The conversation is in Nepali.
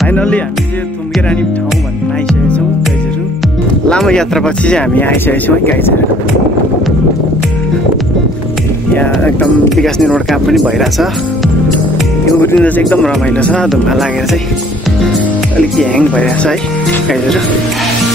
फाइनल्ली हामी चाहिँ थुम्के रानी ठाउँ भन्ने आइसकेका छौँ गाइजहरू। लामो यात्रापछि चाहिँ हामी आइसकेका छौँ है गाइजहरू। यहाँ एकदम विकास निर्माण काम पनि भइरहेछ। यो उठ्दा चाहिँ एकदम रमाइलो छ, ढुङ्गा लागेर चाहिँ अलिकति ह्याङ भइरहेछ है गाइजहरू।